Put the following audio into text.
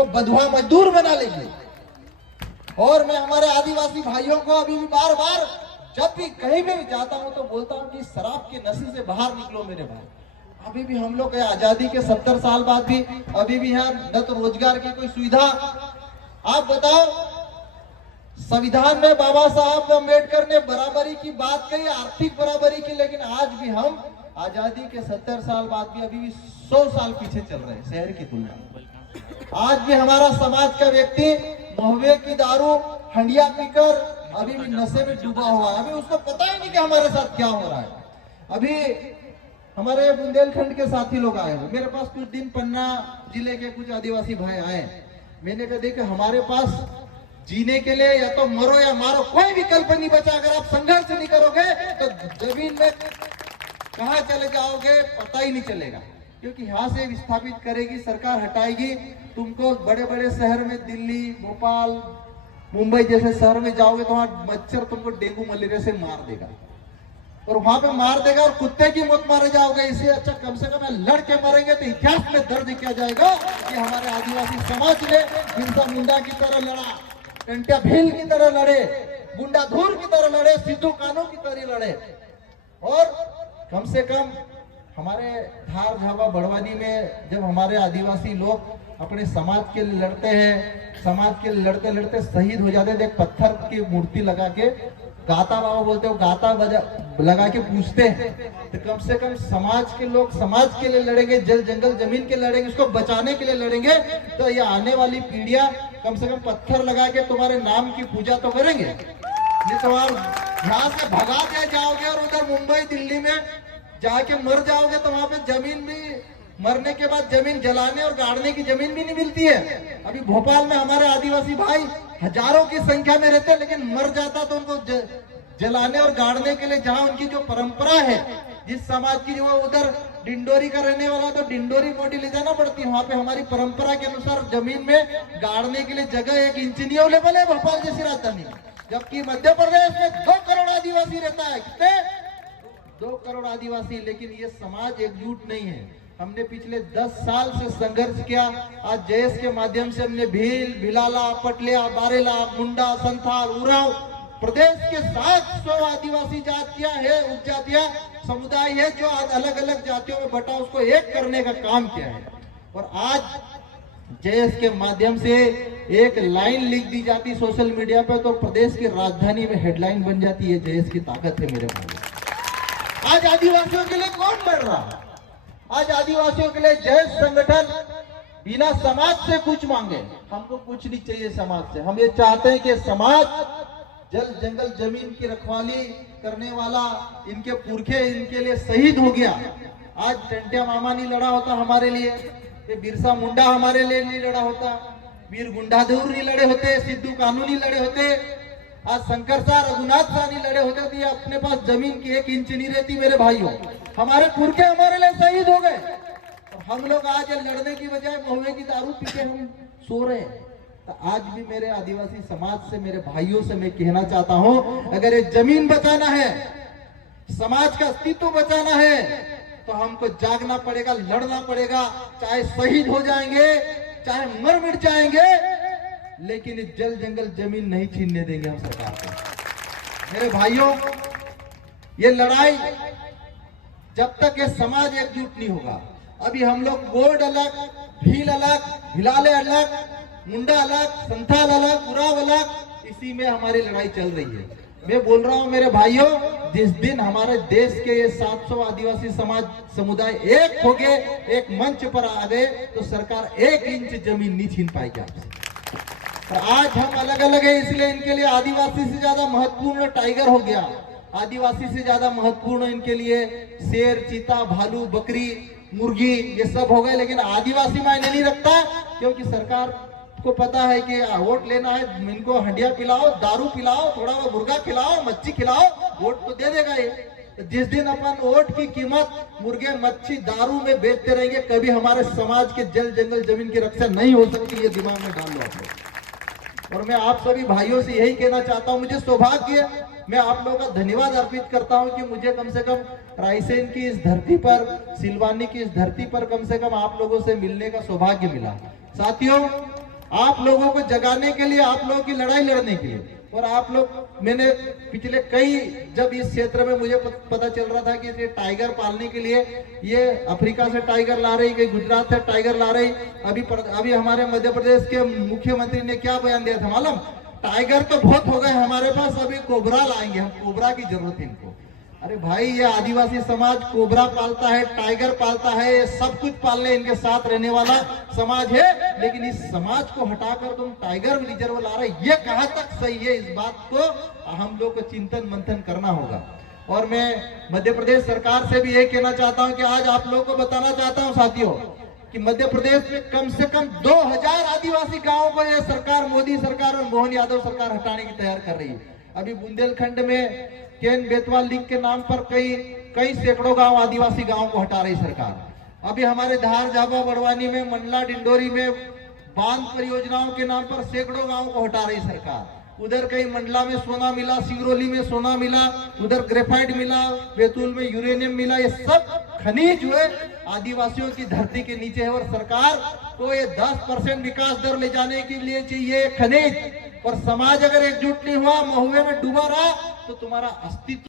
उनको बंधुआ मजदूर बना लेगी। और मैं हमारे आदिवासी भाइयों को अभी भी बार बार जब भी कहीं भी जाता हूं तो बोलता हूं कि शराब के नशे से बाहर निकलो मेरे भाई। अभी भी हम लोग आजादी के 70 साल बाद भी अभी भी यहाँ न तो रोजगार की कोई सुविधा। आप बताओ, संविधान में बाबा साहब अम्बेडकर ने बराबरी की बात कही, आर्थिक बराबरी की, लेकिन आज भी हम आजादी के 70 साल बाद भी अभी भी 100 साल पीछे चल रहे हैं शहर की तुलना में। आज भी हमारा समाज का व्यक्ति महुए की दारू, हंडिया पीकर अभी भी नशे में डूबा हुआ है। अभी उसको पता ही नहीं कि हमारे साथ क्या हो रहा है। अभी हमारे बुंदेलखंड के साथी लोग आए हुए मेरे पास, कुछ दिन पन्ना जिले के कुछ आदिवासी भाई आए। मैंने कहा देखो, हमारे पास जीने के लिए या तो मरो या मारो, कोई विकल्प नहीं बचा। अगर आप संघर्ष नहीं करोगे तो जमीन में कहां चले जाओगे पता ही नहीं चलेगा, क्योंकि यहाँ से विस्थापित करेगी सरकार, हटाएगी तुमको। बड़े बड़े शहर में दिल्ली, भोपाल, मुंबई जैसे शहर में जाओगे तो वहां मच्छर तुमको डेंगू मलेरिया से मार देगा, और वहां पे मार देगा और कुत्ते की मौत मारे जाओगे। इससे अच्छा कम से कम लड़ के मरेंगे तो इतिहास में दर्ज किया जाएगा कि हमारे आदिवासी समाज ने बिरसा मुंडा की तरह लड़ा, टंट्या भील की तरह लड़े, गुंडाधुर की तरह लड़े, सिद्धू कानू की तरह लड़े। और कम से कम हमारे धार झावा बड़वानी में जब हमारे आदिवासी लोग अपने समाज के लिए लड़ते हैं, समाज के लिए लड़ते लड़ते शहीद हो जाते हैं, देख पत्थर की मूर्ति लगा के गाता बाबा बोलते हो, गाता बजा लगा के पूछते हैं। तो कम से कम समाज के लोग समाज के लिए लड़ेंगे, जल जंगल जमीन के लड़ेंगे, उसको बचाने के लिए लड़ेंगे, तो ये आने वाली पीढ़ियां कम से कम पत्थर लगा के तुम्हारे नाम की पूजा तो करेंगे। ये तो आप यहाँ से भगा के जाओगे और उधर मुंबई दिल्ली में जाके मर जाओगे तो वहां पे जमीन भी, मरने के बाद जमीन जलाने और गाड़ने की जमीन भी नहीं मिलती है। अभी भोपाल में हमारे आदिवासी भाई हजारों की संख्या में रहते हैं, लेकिन मर जाता तो उनको जलाने और गाड़ने के लिए जहां उनकी जो परंपरा है, जिस समाज की, जो उधर डिंडोरी का रहने वाला तो डिंडोरी मोटी ले जाना पड़ती है। वहां पे हमारी परंपरा के अनुसार जमीन में गाड़ने के लिए जगह 1 इंच नहीं अवेलेबल है भोपाल जैसी राजधानी, जबकि मध्य प्रदेश में 2 करोड़ आदिवासी रहता है। कितने? 2 करोड़ आदिवासी। लेकिन ये समाज एकजुट नहीं है। हमने पिछले 10 साल से संघर्ष किया। आज जयेश के माध्यम से हमने भील, भिलाला, पटलिया, बारेला, मुंडा, संथाल, उरांव, प्रदेश के 700 आदिवासी जातियां है, उपजातियां समुदाय है, जो आज अलग अलग जातियों में बटा, उसको एक करने का काम किया है। और आज जयेश के माध्यम से एक लाइन लिख दी जाती सोशल मीडिया पे तो प्रदेश की राजधानी में हेडलाइन बन जाती है। जयेश की ताकत है मेरे भाई। आज आदिवासियों के लिए कौन लड़ रहा है? आज आदिवासियों के लिए जयेश संगठन बिना समाज से कुछ मांगे, हमको कुछ नहीं चाहिए समाज से। हम ये चाहते हैं कि समाज जल जंगल जमीन की रखवाली करने वाला, इनके पुरखे इनके लिए शहीद हो गया। आज टंट्या मामा नहीं लड़ा होता हमारे लिए, बिरसा मुंडा हमारे लिए नहीं लड़ा होता, वीर गुंडाधुर नहीं लड़े होते, सिद्धू कानू नहीं लड़े होते, आज शंकर शाह, रघुनाथ शाह नहीं लड़े होते तो ये अपने पास जमीन की 1 इंच नहीं रहती मेरे भाइयों। हमारे पुरखे हमारे लिए शहीद हो गए और हम लोग आज लड़ने की बजाय महुए की दारू पी के हम सो रहे हैं। तो आज भी मेरे आदिवासी समाज से, मेरे भाइयों से मैं कहना चाहता हूं, अगर ये जमीन बचाना है, समाज का अस्तित्व बचाना है, तो हमको जागना पड़ेगा, लड़ना पड़ेगा। चाहे शहीद हो जाएंगे, चाहे मर मिट जाएंगे, लेकिन इस जल जंगल जमीन नहीं छीनने देंगे हम सरकार को। मेरे भाइयों, ये लड़ाई जब तक ये समाज एकजुट नहीं होगा, अभी हम लोग बोर्ड अलग, भील अलग, भिलाले अलग, मुंडा अलग, संथाल अलग, उरांव अलग, इसी में हमारी लड़ाई चल रही है। मैं बोल रहा हूं मेरे भाइयों, जिस दिन हमारे देश के ये 700 आदिवासी समाज समुदाय एक हो गए, एक मंच पर आ गए, तो सरकार 1 इंच जमीन नहीं छीन पाएगी आपसे। आज हम अलग अलग है, इसलिए इनके लिए आदिवासी से ज्यादा महत्वपूर्ण टाइगर हो गया, आदिवासी से ज्यादा महत्वपूर्ण इनके लिए शेर, चीता, भालू, बकरी, मुर्गी, ये सब हो गए। लेकिन आदिवासी मायने नहीं रखता, क्योंकि सरकार को पता है कि वोट लेना है, इनको हंडिया पिलाओ, दारू पिलाओ, थोड़ा वो मुर्गा खिलाओ, मच्छी खिलाओ, वोट तो दे देगा ये। जिस दिन अपन वोट की कीमत मुर्गे, मच्छी, दारू में बेचते रहेंगे, कभी हमारे समाज के जल जंगल जमीन की रक्षा नहीं हो सकती। ये दिमाग में डाल लो आप लोग। और मैं आप सभी भाइयों से यही कहना चाहता हूं, मुझे सौभाग्य, मैं आप लोगों का धन्यवाद अर्पित करता हूं कि मुझे कम से कम रायसेन की इस धरती पर, सिलवानी की इस धरती पर कम से कम आप लोगों से मिलने का सौभाग्य मिला। साथियों, आप लोगों को जगाने के लिए, आप लोगों की लड़ाई लड़ने के लिए। और आप लोग, मैंने पिछले कई, जब इस क्षेत्र में मुझे पता चल रहा था कि ये टाइगर पालने के लिए ये अफ्रीका से टाइगर ला रही, कहीं गुजरात से टाइगर ला रही। अभी हमारे मध्य प्रदेश के मुख्यमंत्री ने क्या बयान दिया था मालूम? टाइगर तो बहुत हो गए हमारे पास, अभी कोबरा लाएंगे, हम कोबरा की जरूरत है इनको। अरे भाई, ये आदिवासी समाज कोबरा पालता है, टाइगर पालता है, ये सब कुछ पालने इनके साथ रहने वाला समाज है। लेकिन इस समाज को हटाकर तुम टाइगर रिजर्व ला रहे, ये कहां तक सही है? इस बात को हम लोग को चिंतन मंथन करना होगा। और मैं मध्य प्रदेश सरकार से भी ये कहना चाहता हूं कि आज आप लोगों को बताना चाहता हूं साथियों, कि मध्य प्रदेश में कम से कम 2000 आदिवासी गांवों को ये सरकार, मोदी सरकार और मोहन यादव सरकार हटाने की तैयार कर रही है। अभी बुंदेलखंड में केन बेतवा लिंक के नाम पर कई सैकड़ों गांव, आदिवासी गांवों को हटा रही सरकार। अभी हमारे धार, झाबा, बड़वानी में, मंडला, डिंडोरी में बांध परियोजनाओं के नाम पर सैकड़ों गांवों को हटा रही सरकार। उधर कहीं मंडला में सोना मिला, सिंगरौली में सोना मिला, उधर ग्रेफाइट मिला, बैतूल में यूरेनियम मिला। ये सब खनिज जो है आदिवासियों की धरती के नीचे है। और सरकार को ये 10% विकास दर ले जाने के लिए चाहिए खनिज। और समाज अगर एकजुट नहीं हुआ, महुए में डूबा रहा, तो तुम्हारा अस्तित्व